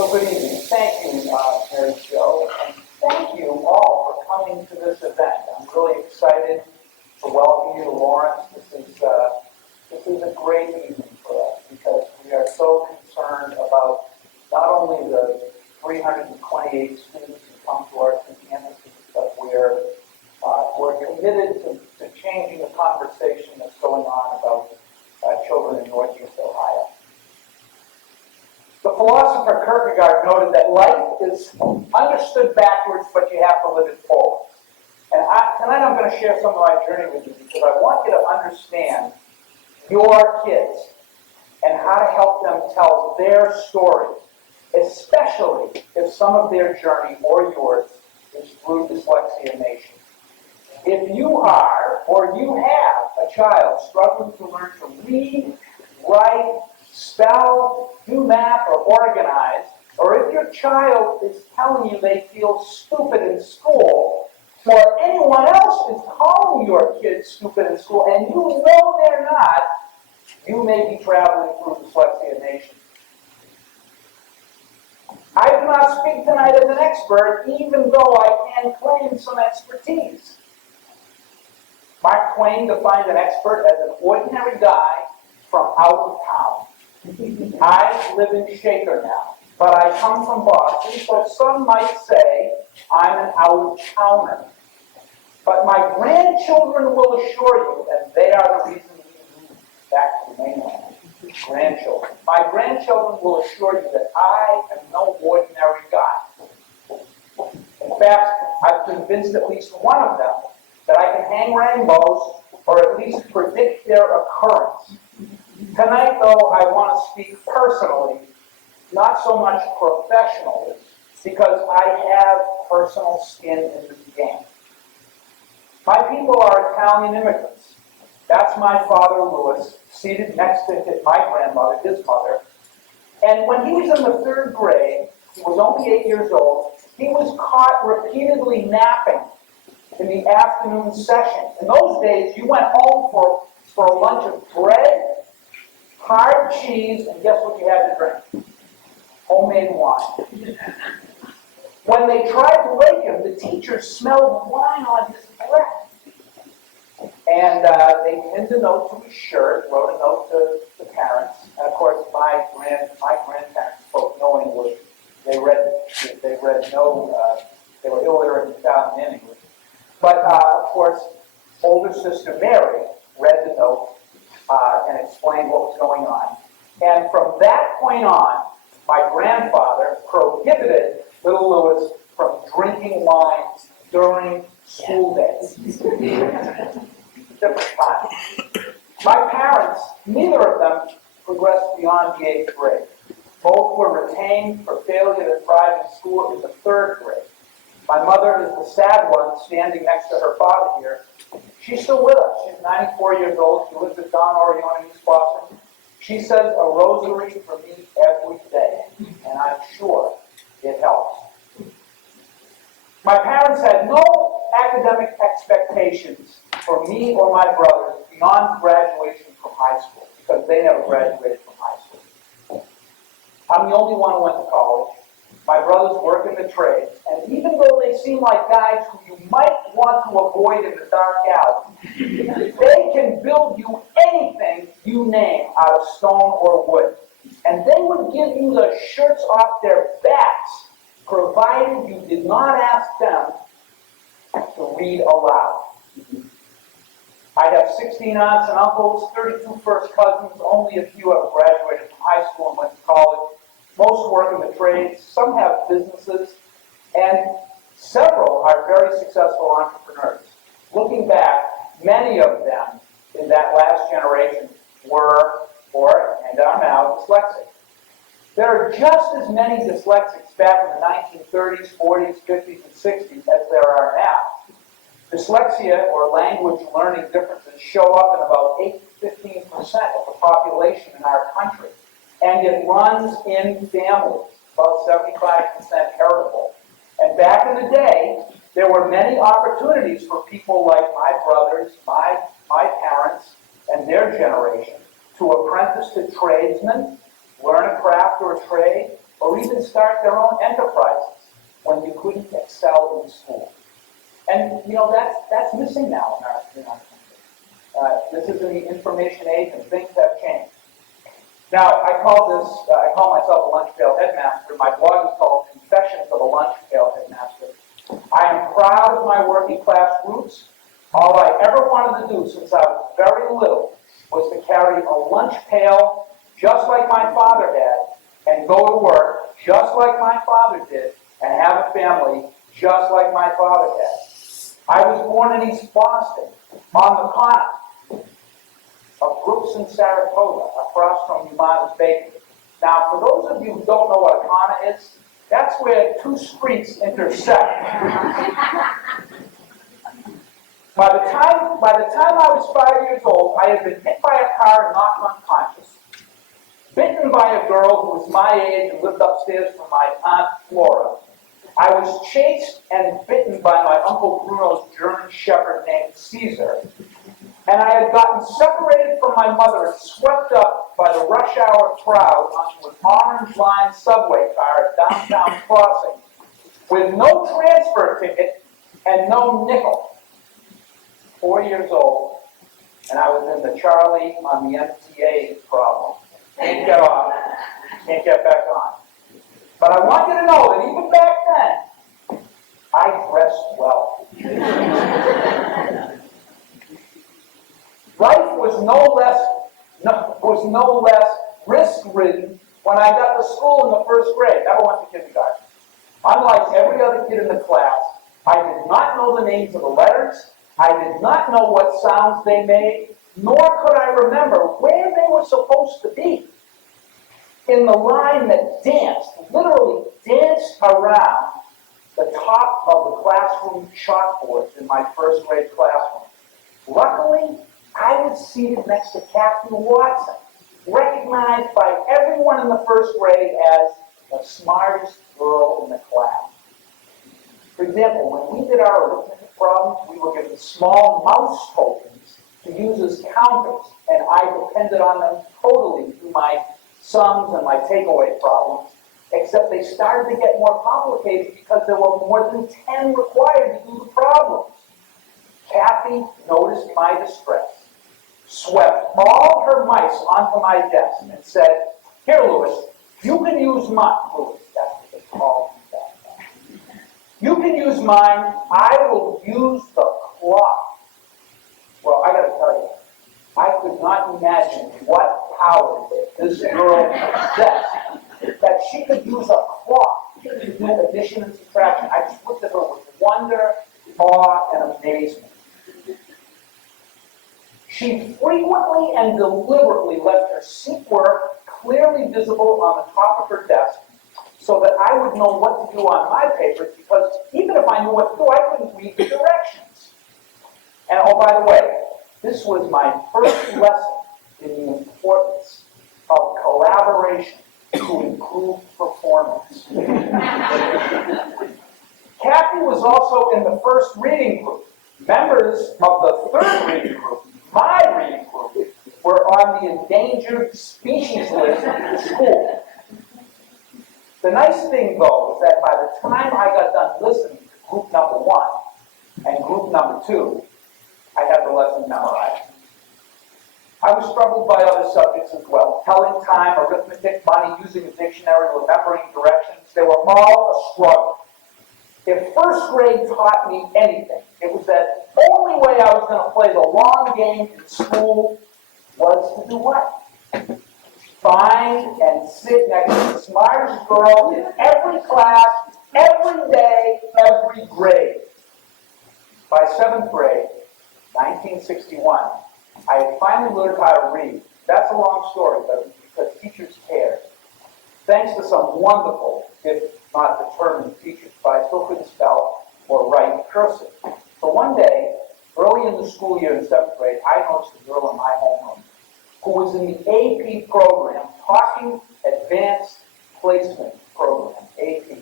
So good evening. Thank you, Mary Jo, and thank you all for coming to this event. I'm really excited to welcome you to Lawrence. This is a great evening for us because we are so concerned about not only the 328 students who come to our two campuses, but we're committed to changing the conversation that's going on about children in Northeast Ohio. The philosopher Kierkegaard noted that life is understood backwards, but you have to live it forward. And tonight I'm going to share some of my journey with you because I want you to understand your kids and how to help them tell their story, especially if some of their journey or yours is through Dyslexia Nation. If you are or you have a child struggling to learn to read, write, spell, do math, or organize, or if your child is telling you they feel stupid in school, or anyone else is calling your kid stupid in school, and you know they're not, you may be traveling through Dyslexia Nation. I do not speak tonight as an expert, even though I can claim some expertise. Mark Twain defined an expert as an ordinary guy from out of town. I live in Shaker now, but I come from Boston, so some might say I'm an out-of-towner. But my grandchildren will assure you, and they are the reason we moved back to the mainland, grandchildren. My grandchildren will assure you that I am no ordinary guy. In fact, I've convinced at least one of them that I can hang rainbows or at least predict their occurrence. Tonight, though, I want to speak personally, not so much professionally, because I have personal skin in this game. My people are Italian immigrants. That's my father, Louis, seated next to my grandmother, his mother. And when he was in the 3rd grade, he was only 8 years old, he was caught repeatedly napping in the afternoon session. In those days, you went home for a lunch of bread, hard cheese, and guess what you had to drink? Homemade wine. When they tried to wake him, the teacher smelled wine on his breath. And they pinned a note to his shirt, wrote a note to the parents. And of course, my grandparents spoke no English. They were illiterate in Italian and English. But of course, older sister Mary read the note and explained what was going on. And from that point on, my grandfather prohibited little Louis from drinking wine during school days. Different time. My parents, neither of them progressed beyond the 8th grade. Both were retained for failure to thrive in school in the 3rd grade. My mother is the sad one standing next to her father here. She's still with us. She's 94 years old. She lives at Don Orion in East Boston. She says a rosary for me every day, and I'm sure it helps. My parents had no academic expectations for me or my brothers beyond graduation from high school, because they never graduated from high school. I'm the only one who went to college. My brothers work in the trades, and even though they seem like guys who you might want to avoid in the dark alley, they can build you anything you name out of stone or wood. And they would give you the shirts off their backs, provided you did not ask them to read aloud. I have 16 aunts and uncles, 32 first cousins, only a few have graduated from high school and went to college. Most work in the trades, some have businesses, and several are very successful entrepreneurs. Looking back, many of them in that last generation were, and are now, dyslexic. There are just as many dyslexics back in the 1930s, 40s, 50s, and 60s as there are now. Dyslexia, or language learning differences, show up in about 8 to 15% of the population in our country. And it runs in families, about 75% heritable. And back in the day, there were many opportunities for people like my brothers, my parents, and their generation to apprentice to tradesmen, learn a craft or a trade, or even start their own enterprises when you couldn't excel in school. And that's missing now in our country. This is in the information age, and things have changed. Now, I call myself a Lunchpail Headmaster. My blog is called Confessions of a Lunchpail Headmaster. I am proud of my working class roots. All I ever wanted to do since I was very little was to carry a lunch pail just like my father had, and go to work just like my father did, and have a family just like my father had. I was born in East Boston, on the corner of Brooks and Saratoga, across from Umana's Bakery. Now, for those of you who don't know what a corner is, that's where two streets intersect. By the time I was 5 years old, I had been hit by a car and knocked unconscious, bitten by a girl who was my age and lived upstairs from my Aunt Flora. I was chased and bitten by my Uncle Bruno's German Shepherd named Caesar, and I had gotten separated from my mother and swept up by the rush hour crowd onto an orange line subway car at downtown Crossing with no transfer ticket and no nickel. 4 years old, and I was in the Charlie on the MTA problem. Can't get off, can't get back on. But I want you to know that even back then, I dressed well. Life was no less risk-ridden when I got to school in the first grade. Never went to kindergarten. Unlike every other kid in the class, I did not know the names of the letters. I did not know what sounds they made, nor could I remember where they were supposed to be. In the line that literally danced around the top of the classroom chalkboards in my first grade classroom. Luckily, I was seated next to Captain Watson, recognized by everyone in the first grade as the smartest girl in the class. For example, when we did our arithmetic problems, we were given small mouse tokens to use as counters, and I depended on them totally to do my sums and my takeaway problems, except they started to get more complicated because there were more than 10 required to do the problems. Kathy noticed my distress, swept all her mice onto my desk, and said, "Here, Louis, you can use mine." Louis, that's what they call me back then. "You can use mine, I will use the clock." Well, I gotta tell you, I could not imagine what power this girl possessed, that she could use a clock to do addition and subtraction. I just looked at her with wonder, awe, and amazement. She frequently and deliberately left her seat work clearly visible on the top of her desk so that I would know what to do on my papers, because even if I knew what to do, I couldn't read the directions. And oh, by the way, this was my first lesson in the importance of collaboration to improve performance. Kathy was also in the first reading group. Members of the third reading group, my reading group, were on the endangered species list at the school. The nice thing, though, is that by the time I got done listening to group number 1 and group number 2, I had the lesson memorized. I was troubled by other subjects as well. Telling time, arithmetic, money, using a dictionary, remembering directions. They were all a struggle. If first grade taught me anything, it was that the only way I was going to play the long game in school was to do what? Find and sit next to the smartest girl in every class, every day, every grade. By 7th grade, 1961, I had finally learned how to read. That's a long story, but because teachers cared. Thanks to some wonderful, if not determined teachers, but I still couldn't spell or write cursive. So one day, early in the school year in 7th grade, I noticed a girl in my homeroom who was in the AP program, talking advanced placement program, AP,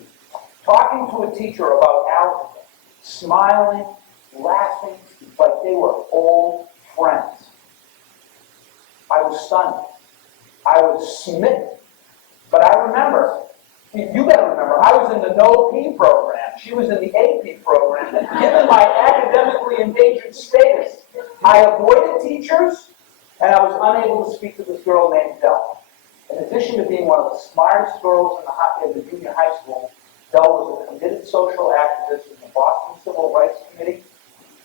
talking to a teacher about algebra, smiling, laughing like they were old friends. I was stunned. I was smitten. But I remember You got to remember, I was in the No-P program. She was in the AP program. And given my academically endangered status, I avoided teachers, and I was unable to speak to this girl named Dell. In addition to being one of the smartest girls in the junior high school, Dell was a committed social activist in the Boston Civil Rights Committee,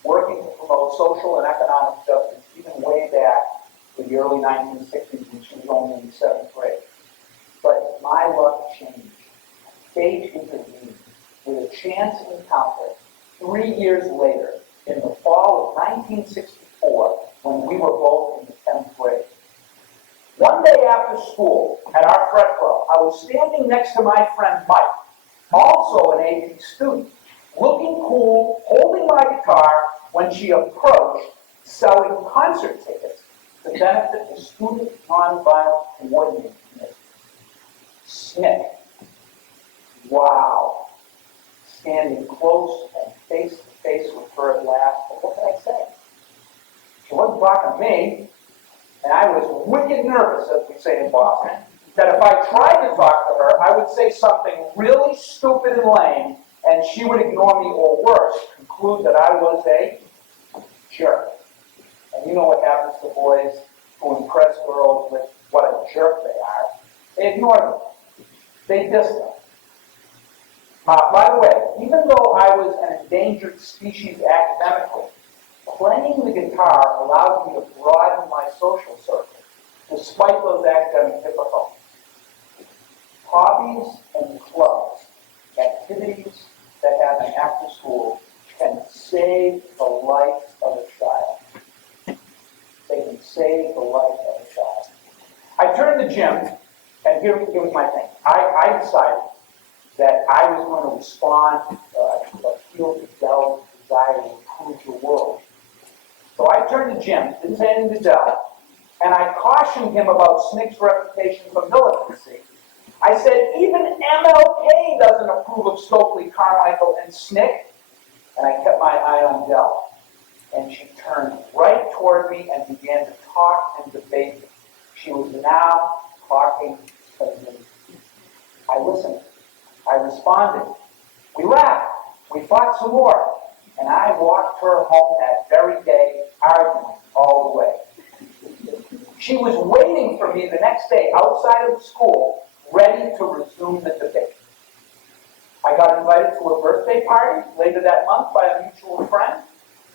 working to promote social and economic justice even way back in the early 1960s when she was only in the 7th grade. But my luck changed. Fate intervened with a chance encounter 3 years later in the fall of 1964 when we were both in the 10th grade. One day after school at our fret club, I was standing next to my friend Mike, also an AP student, looking cool, holding my guitar when she approached selling concert tickets to benefit the Student Nonviolent Coordinating Committee. SNCC. Wow. Standing close and face to face with her at last, but what could I say? She wasn't talking to me, and I was wicked nervous, as we say in Boston, that if I tried to talk to her, I would say something really stupid and lame, and she would ignore me, or worse, conclude that I was a jerk. And you know what happens to boys who impress girls with what a jerk they are. They ignore them. They diss them. By the way, even though I was an endangered species academically, playing the guitar allowed me to broaden my social circle, despite those academic difficulties. Hobbies and clubs, activities that happen after school, can save the life of a child. They can save the life of a child. I turned to Jim, and here was my thing. I decided that I was going to respond, appeal to Dell's desire to improve the world. So I turned to Jim, didn't say anything to Dell, and I cautioned him about SNCC's reputation for militancy. I said, even MLK doesn't approve of Stokely Carmichael and SNCC, and I kept my eye on Dell. And she turned right toward me and began to talk and debate me. She was now talking to me. I listened. I responded. We laughed. We fought some more. And I walked her home that very day, arguing all the way. She was waiting for me the next day outside of the school, ready to resume the debate. I got invited to a birthday party later that month by a mutual friend,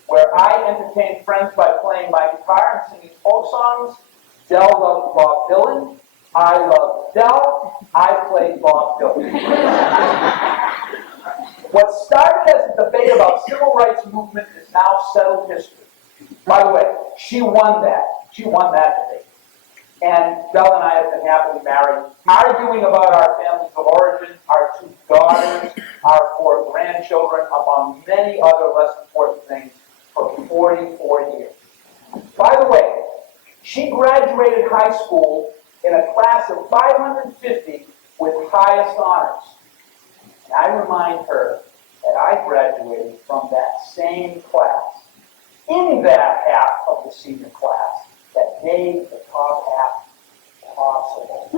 where I entertained friends by playing my guitar and singing folk songs. Dell loved Bob Dylan. I loved Dell. I played Bob Dylan. What started as a debate about civil rights movement is now settled history. By the way, she won that. She won that debate. And Dell and I have been happily married, arguing about our families of origin, our 2 daughters, our 4 grandchildren, among many other less important things, for 44 years. By the way, she graduated high school in a class of 550 with highest honors. And I remind her that I graduated from that same class, in that half of the senior class that made the top half possible.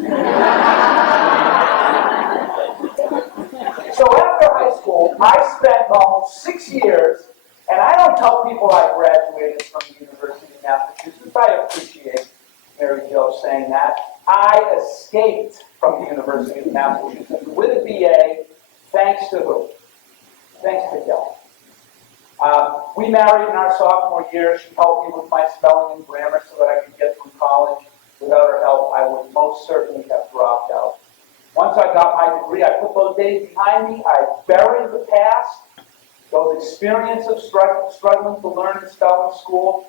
So after high school, I spent almost 6 years, and I don't tell people I graduated from the University of Massachusetts. I appreciate Mary Jo saying that. I escaped from the University of Massachusetts with a BA, thanks to who? Thanks to Dell. We married in our sophomore year. She helped me with my spelling and grammar so that I could get through college. Without her help, I would most certainly have dropped out. Once I got my degree, I put those days behind me. I buried the past, those experiences of struggling to learn and spell in school.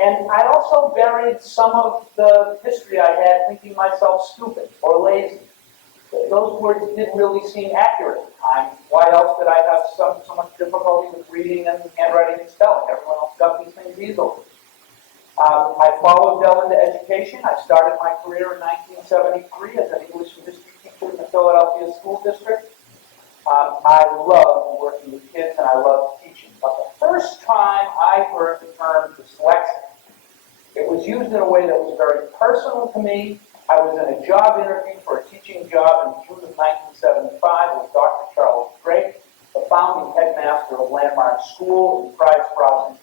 And I also buried some of the history I had, thinking myself stupid or lazy. Those words didn't really seem accurate at the time. Why else did I have so much difficulty with reading and handwriting and spelling? Everyone else got these things easily. I followed Dell into education. I started my career in 1973 as an English and history teacher in the Philadelphia School District. I loved working with kids and I loved teaching. But the first time I heard the term dyslexia, it was used in a way that was very personal to me I was in a job interview for a teaching job in June of 1975 with Dr. Charles Drake, the founding headmaster of Landmark School in Price Crossing,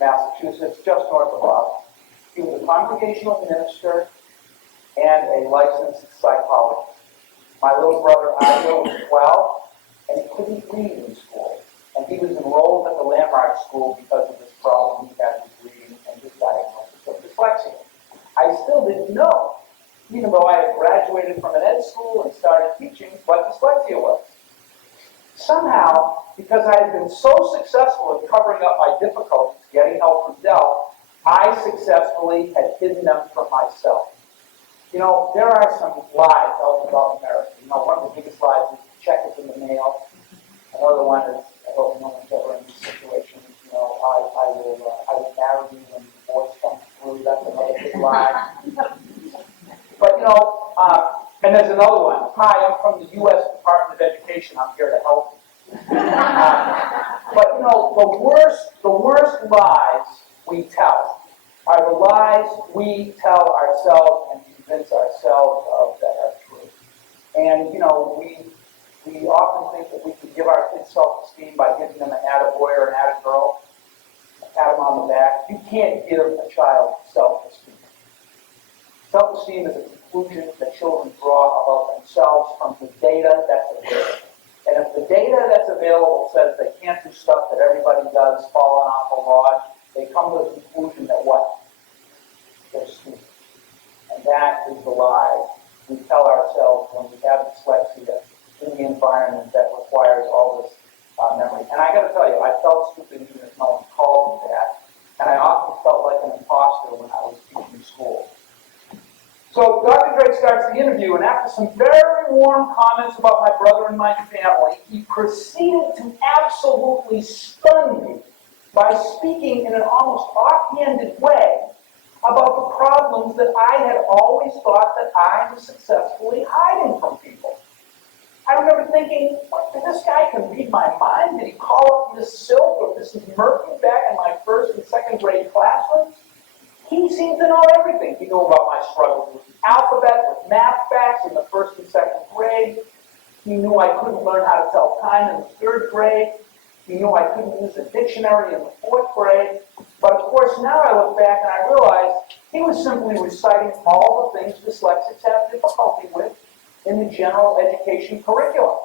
Massachusetts, just north of Boston. He was a congregational minister and a licensed psychologist. My little brother Ido was 12, and he couldn't read in school. And he was enrolled at the Landmark School because of this problem he had with reading and his diagnosis of dyslexia. I still didn't know, even though I had graduated from an ed school and started teaching, what dyslexia was. Somehow, because I had been so successful in covering up my difficulties, getting help from Dell, I successfully had hidden them from myself. You know, there are some lies out about America. You know, one of the biggest lies is check is in the mail. Another one is, I hope no one's ever in this situation, you know, I will marry you when divorce comes through. That's another big lie. But, you know, and there's another one. Hi, I'm from the U.S. Department of Education. I'm here to help you. But, you know, the worst lies we tell are the lies we tell ourselves and convince ourselves of that are true. And, you know, we often think that we can give our kids self-esteem by giving them an attaboy or an attagirl, pat them on the back. You can't give a child self-esteem. Self-esteem is a conclusion that children draw about themselves from the data that's available. And if the data that's available says they can't do stuff that everybody does, falling off a log, they come to the conclusion that what? They're stupid. And that is the lie we tell ourselves when we have dyslexia in the environment that requires all this memory. And I got to tell you, I felt stupid even if no one called me that. And I often felt like an imposter when I was teaching school. So Dr. Drake starts the interview, and after some very warm comments about my brother and my family, he proceeded to absolutely stun me by speaking in an almost offhanded way about the problems that I had always thought that I was successfully hiding from people. I remember thinking, what, this guy can read my mind? Did he call up Miss Silk or Mrs. Murphy back in my first and second grade classrooms? He seemed to know everything. He knew about my struggles with the alphabet, with math facts in the first and second grade. He knew I couldn't learn how to tell time in the third grade. He knew I couldn't use a dictionary in the fourth grade. But of course, now I look back and I realize he was simply reciting all the things dyslexics have difficulty with in the general education curriculum.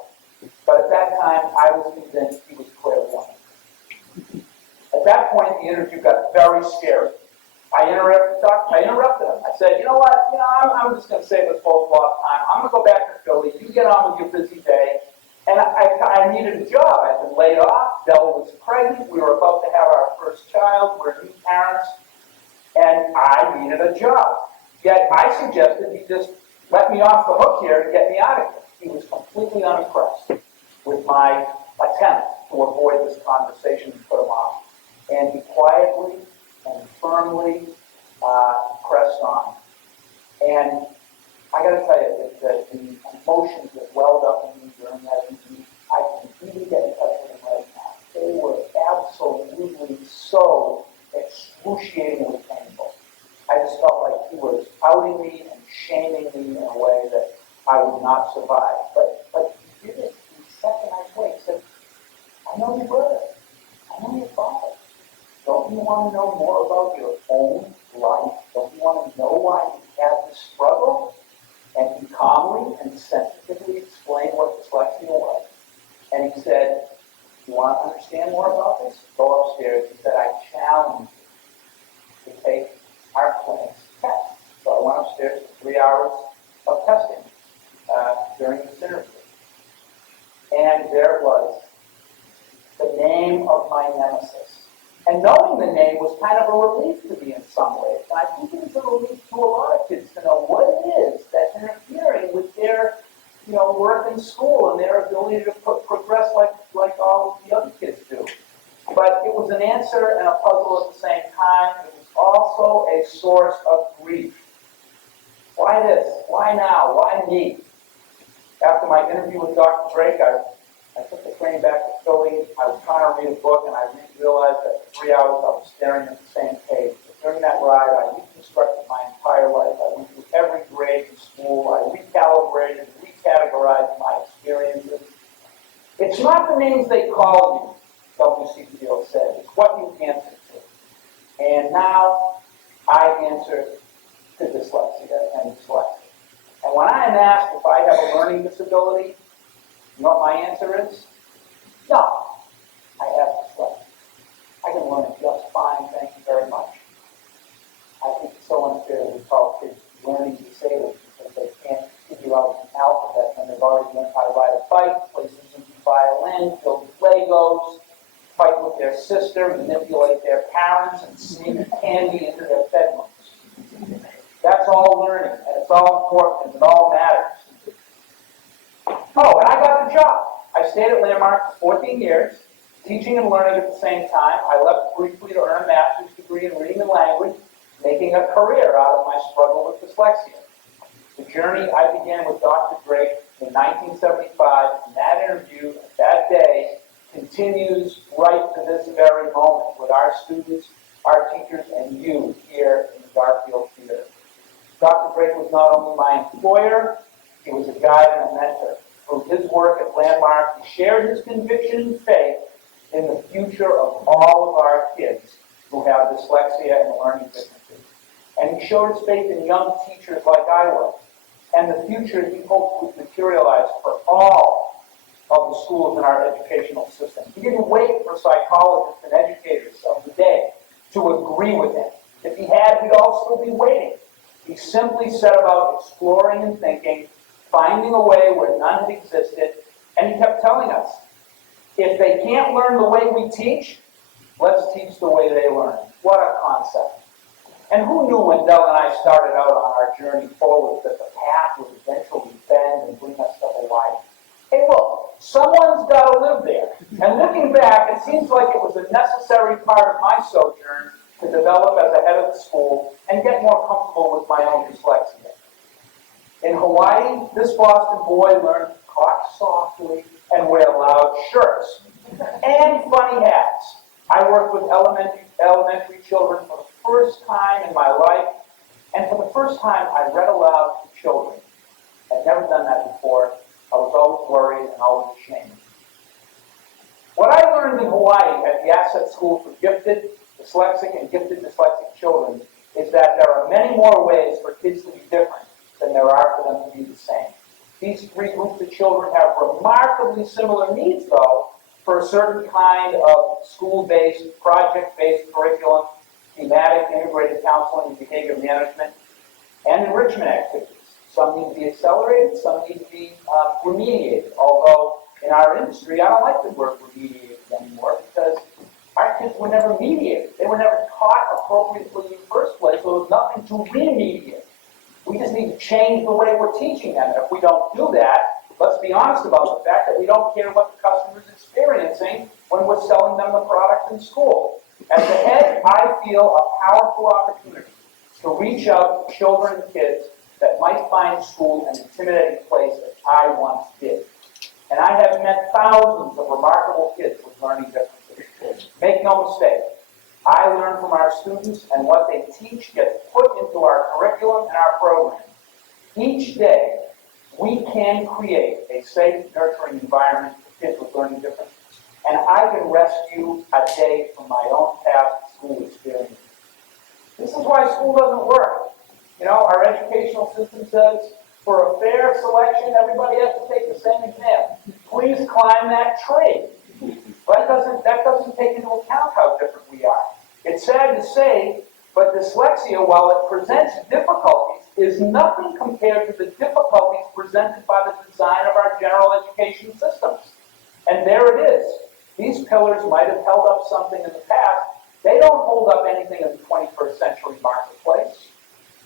But at that time, I was convinced he was clairvoyant. At that point, the interview got very scary. I interrupted him. I said, you know what? I'm just going to save us both a lot of time. I'm going to go back to Philly. You get on with your busy day. And I needed a job. I'd been laid off. Dell was pregnant. We were about to have our first child. We're new parents. And I needed a job. Yet I suggested he just let me off the hook here to get me out of here. He was completely unimpressed with my attempt to avoid this conversation and put him off. And he quietly and firmly pressed on. And I got to tell you that the emotions that welled up in me during that interview, I can even get in touch with them right now. They were absolutely so excruciatingly painful. I just felt like he was outing me and shaming me in a way that I would not survive. But he did it in such a nice way. He said, I know your brother. I know your father. Don't you want to know more about your own life? Don't you want to know why you have this struggle? And he calmly and sensitively explained what dyslexia was. And he said, you want to understand more about this? Go upstairs. He said, I challenge you to take our clinic's test. So I went upstairs for 3 hours of testing during this interview. And there it was, the name of my nemesis. And knowing the name was kind of a relief to me in some ways. And I think it is a relief to a lot of kids to know what it is that's interfering with their, work in school and their ability to progress like all of the other kids do. But it was an answer and a puzzle at the same time. It was also a source of grief. Why this? Why now? Why me? After my interview with Dr. Drake, I took the train back to Philly. I was trying to read a book, and I realized that for 3 hours I was staring at the same page. But during that ride, I reconstructed my entire life. I went through every grade from names they call you, WCPO said, it's what you answer to. And now I answer to dyslexia and dyslexia. And when I am asked if I have a learning disability, you know what my answer is? No, I have dyslexia. I can learn just fine, thank you very much. I think it's so unfair that we call kids learning disabled because they can't figure out the alphabet when they've already learned how to ride a bike, play Suzuki violin, build Legos, fight with their sister, manipulate their parents, and sneak candy into their bedrooms. That's all learning, and it's all important, and it all matters. Oh, and I got the job. I stayed at Landmark for 14 years, teaching and learning at the same time. I left briefly to earn a master's degree in reading and language, making a career out of my struggle with dyslexia. The journey I began with Dr. Drake in 1975, and that interview, that day, continues right to this very moment with our students, our teachers, and you here in the Garfield Theater. Dr. Drake was not only my employer, he was a guide and a mentor. Through his work at Landmark, he shared his conviction and faith in the future of all of our kids who have dyslexia and learning differences. And he showed his faith in young teachers like I was, and the future he hoped would materialize for all of the schools in our educational system. He didn't wait for psychologists and educators of the day to agree with him. If he had, we'd all still be waiting. He simply set about exploring and thinking, finding a way where none had existed, and he kept telling us, if they can't learn the way we teach, let's teach the way they learn. What a concept. And who knew when Del and I started out on our journey forward that the path would eventually bend and bring us to Hawaii? Hey, look, someone's got to live there. And looking back, it seems like it was a necessary part of my sojourn to develop as a head of the school and get more comfortable with my own dyslexia. In Hawaii, this Boston boy learned to talk softly and wear loud shirts and funny hats. I worked with elementary children for the first time in my life, and for the first time I read aloud to children. I'd never done that before. I was always worried and always ashamed. What I learned in Hawaii at the Asset School for Gifted, Dyslexic, and Gifted Dyslexic Children is that there are many more ways for kids to be different than there are for them to be the same. These three groups of children have remarkably similar needs, though, for a certain kind of school-based, project-based curriculum, thematic, integrated counseling and behavior management, and enrichment activities. Some need to be accelerated, some need to be remediated, although in our industry, I don't like the word remediated anymore because our kids were never mediated. They were never taught appropriately in the first place, so there was nothing to remediate. We just need to change the way we're teaching them. And if we don't do that, let's be honest about the fact that we don't care what the customer's experiencing when we're selling them the product in school. As a head, I feel a powerful opportunity to reach out to children and kids that might find school an intimidating place as I once did. And I have met thousands of remarkable kids with learning differences. Make no mistake, I learn from our students, and what they teach gets put into our curriculum and our program. Each day, we can create a safe, nurturing environment for kids with learning differences. And I can rescue a day from my own past school experience. This is why school doesn't work. You know, our educational system says, for a fair selection, everybody has to take the same exam. Please climb that tree. But that doesn't take into account how different we are. It's sad to say, but dyslexia, while it presents difficulties, is nothing compared to the difficulties presented by the design of our general education systems. And there it is. These pillars might have held up something in the past. They don't hold up anything in the 21st century marketplace.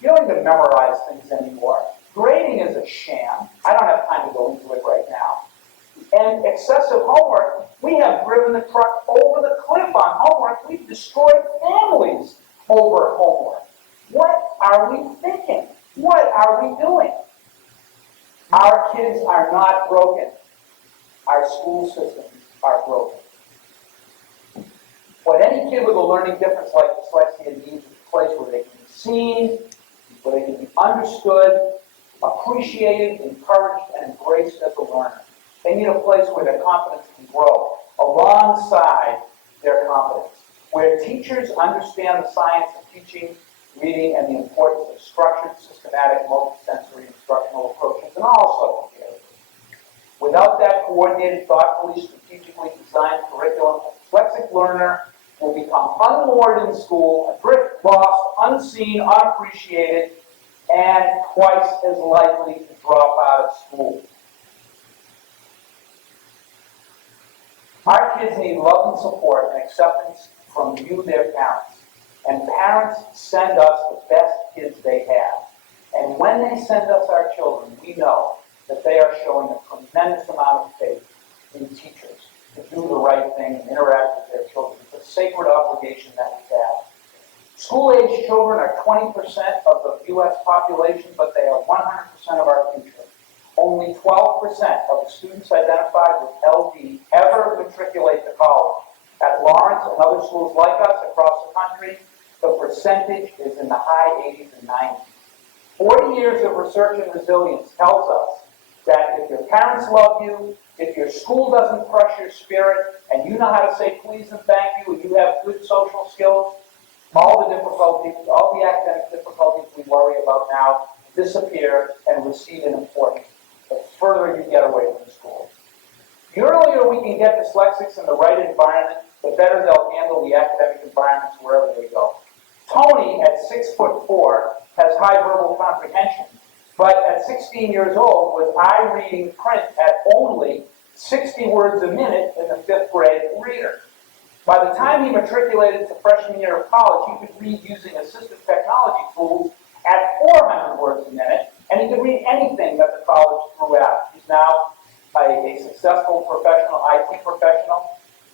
You don't even memorize things anymore. Grading is a sham. I don't have time to go into it right now. And excessive homework, we have driven the truck over the cliff on homework. We've destroyed families over homework. What are we thinking? What are we doing? Our kids are not broken. Our school systems are broken. What any kid with a learning difference like dyslexia needs is a place where they can be seen, where they can be understood, appreciated, encouraged, and embraced as a learner. They need a place where their confidence can grow alongside their competence, where teachers understand the science of teaching, reading, and the importance of structured, systematic, multisensory instructional approaches in all subject areas. Without that coordinated, thoughtfully, strategically designed curriculum, a dyslexic learner will become unmoored in school, adrift, lost, unseen, unappreciated, and twice as likely to drop out of school. Our kids need love and support and acceptance from you, their parents. And parents send us the best kids they have. And when they send us our children, we know that they are showing a tremendous amount of faith in teachers to do the right thing and interact with their children. It's a sacred obligation that we have. School-age children are 20% of the U.S. population, but they are 100% of our future. Only 12% of the students identified with LD ever matriculate to college. At Lawrence and other schools like us across the country, the percentage is in the high 80s and 90s. 40 years of research and resilience tells us that if your parents love you, if your school doesn't crush your spirit, and you know how to say please and thank you, and you have good social skills, all the difficulties, all the academic difficulties we worry about now disappear and recede in importance the further you get away from school. The earlier we can get dyslexics in the right environment, the better they'll handle the academic environments wherever they go. Tony, at 6'4", has high verbal comprehension, but at 16 years old was eye-reading print at only 60 words a minute in the 5th grade reader. By the time he matriculated to freshman year of college, he could read using assistive technology tools at 400 words a minute, and he could read anything that the college threw out. He's now a successful professional, IT professional,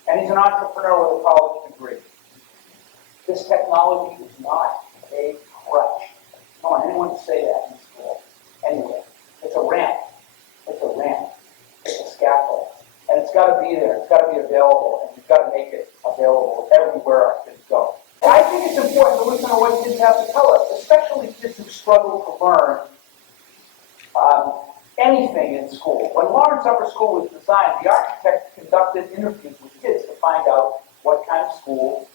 and he's an entrepreneur with a college degree. This technology is not a crutch. I don't want anyone to say that in school. Anyway, it's a ramp. It's a ramp. It's a scaffold. And it's got to be there. It's got to be available. And we've got to make it available everywhere our kids go. I think it's important to listen to what kids have to tell us, especially kids who struggle to learn anything in school. When Lawrence Upper School was designed, the architect conducted interviews with kids to find out what kind of school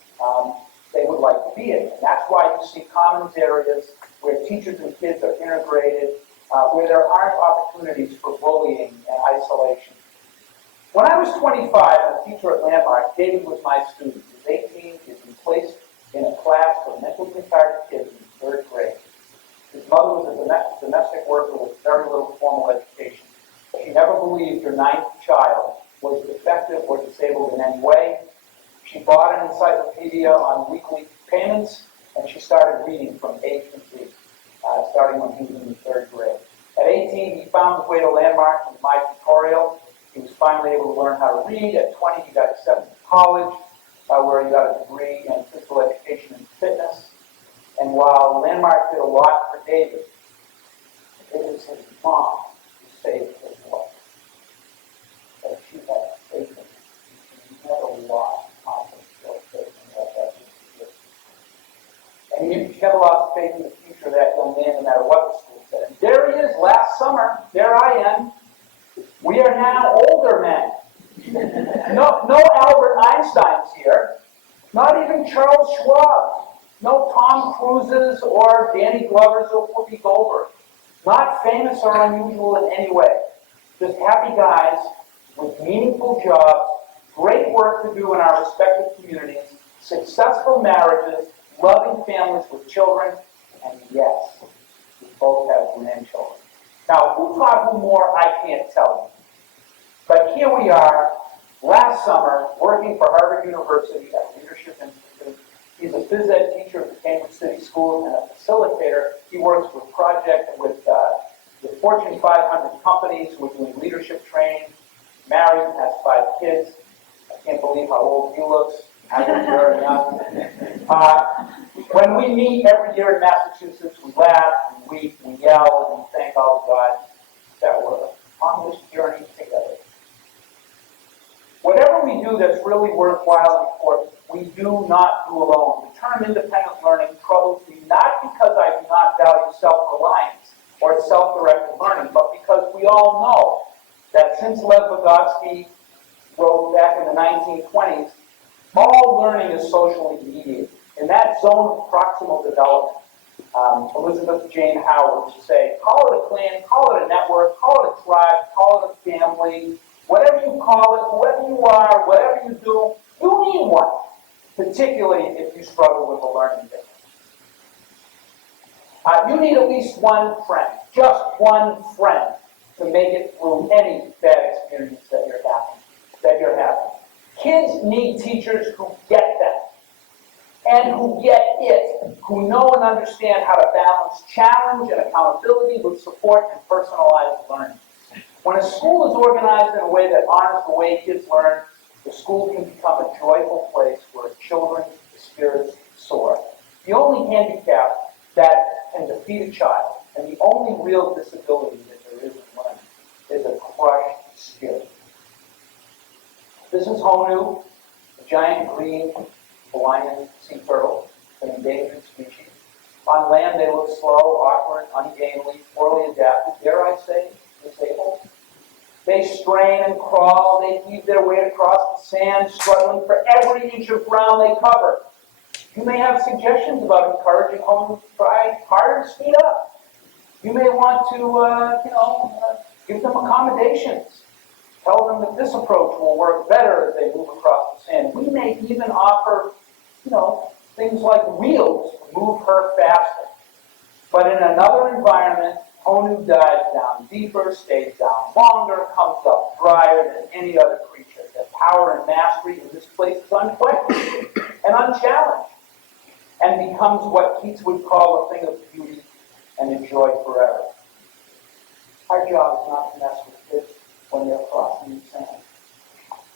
they would like to be in. And that's why you see commons areas where teachers and kids are integrated, where there aren't opportunities for bullying and isolation. When I was 25 and a teacher at Landmark, David was my student. He was 18, he had been placed in a class for mentally retarded kids in 3rd grade. His mother was a domestic worker with very little formal education. She never believed her 9th child was defective or disabled in any way. She bought an encyclopedia on weekly payments, and she started reading from A to Z, starting when he was in the 3rd grade. At 18, he found his way to Landmark in my tutorial. He was finally able to learn how to read. At 20, he got accepted to college, where he got a degree in physical education and fitness. And while Landmark did a lot for David, it was his mom who saved his life. But she had faith in him. He never lost confidence or faith in that and he never lost faith in the future of that young man, no matter what the school said. And there he is, last summer, there I am. We are now older men. No Albert Einsteins here. Not even Charles Schwab. No Tom Cruises or Danny Glovers or Whoopi Goldberg. Not famous or unusual in any way. Just happy guys with meaningful jobs, great work to do in our respective communities, successful marriages, loving families with children, and yes, we both have grandchildren. Now, who taught who more, I can't tell you. But here we are, last summer, working for Harvard University at Leadership Institute. He's a phys ed teacher at the Cambridge City School and a facilitator. He works with with Fortune 500 companies who are doing leadership training. Married, has 5 kids. I can't believe how old he looks. I was very young. When we meet every year in Massachusetts, we laugh, we weep, we yell, and we thank all the gods that we're on this journey together. Whatever we do that's really worthwhile and important, we do not do alone. The term independent learning troubles me not because I do not value self-reliance or self-directed learning, but because we all know that since Lev Vygotsky wrote back in the 1920s, all learning is socially mediated. In that zone of proximal development, Elizabeth Jane Howard would say, call it a clan, call it a network, call it a tribe, call it a family, whatever you call it, whoever you are, whatever you do, you need one, particularly if you struggle with a learning difficulty. You need at least one friend, just one friend, to make it through any bad experience that you're having. Kids need teachers who get them and who get it, who know and understand how to balance challenge and accountability with support and personalized learning. When a school is organized in a way that honors the way kids learn, the school can become a joyful place where children's spirits soar. The only handicap that can defeat a child, and the only real disability that there is in learning, is a crushed spirit. This is Honu, a giant green Hawaiian sea turtle, an endangered species. On land, they look slow, awkward, ungainly, poorly adapted, dare I say, disabled. They strain and crawl, they heave their way across the sand, struggling for every inch of ground they cover. You may have suggestions about encouraging Honu to try harder to speed up. You may want to, give them accommodations. Tell them that this approach will work better as they move across the sand. We may even offer, things like wheels to move her faster. But in another environment, Honu dives down deeper, stays down longer, comes up drier than any other creature. The power and mastery in this place is unquestioned and unchallenged, and becomes what Keats would call a thing of beauty and a joy forever. Our job is not to mess with kids when they're crossing the sand,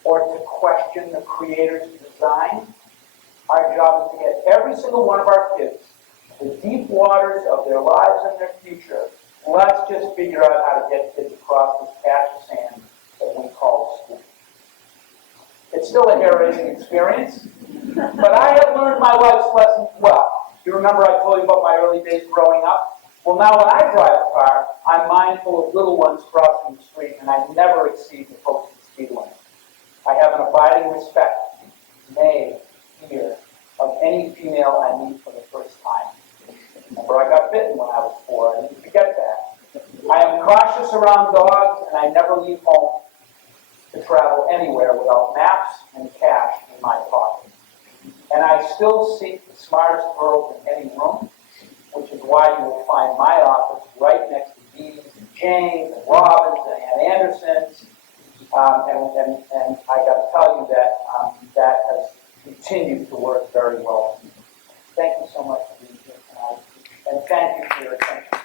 or to question the Creator's design. Our job is to get every single one of our kids to the deep waters of their lives and their future. Let's just figure out how to get kids across this patch of sand that we call school. It's still a hair-raising experience, but I have learned my life's lessons well. You remember I told you about my early days growing up? Well, now when I drive a car, I'm mindful of little ones crossing the street, and I never exceed the posted speed limit. I have an abiding respect, nay, fear, of any female I meet for the first time. Remember, I got bitten when I was 4. I didn't forget that. I am cautious around dogs, and I never leave home to travel anywhere without maps and cash in my pocket. And I still seek the smartest girls in any room, which is why you will find my office right next to Dee's and Jane's and Robin's and Ann Anderson's. And I got to tell you that that has continued to work very well. Thank you so much for being here tonight, and thank you for your attention.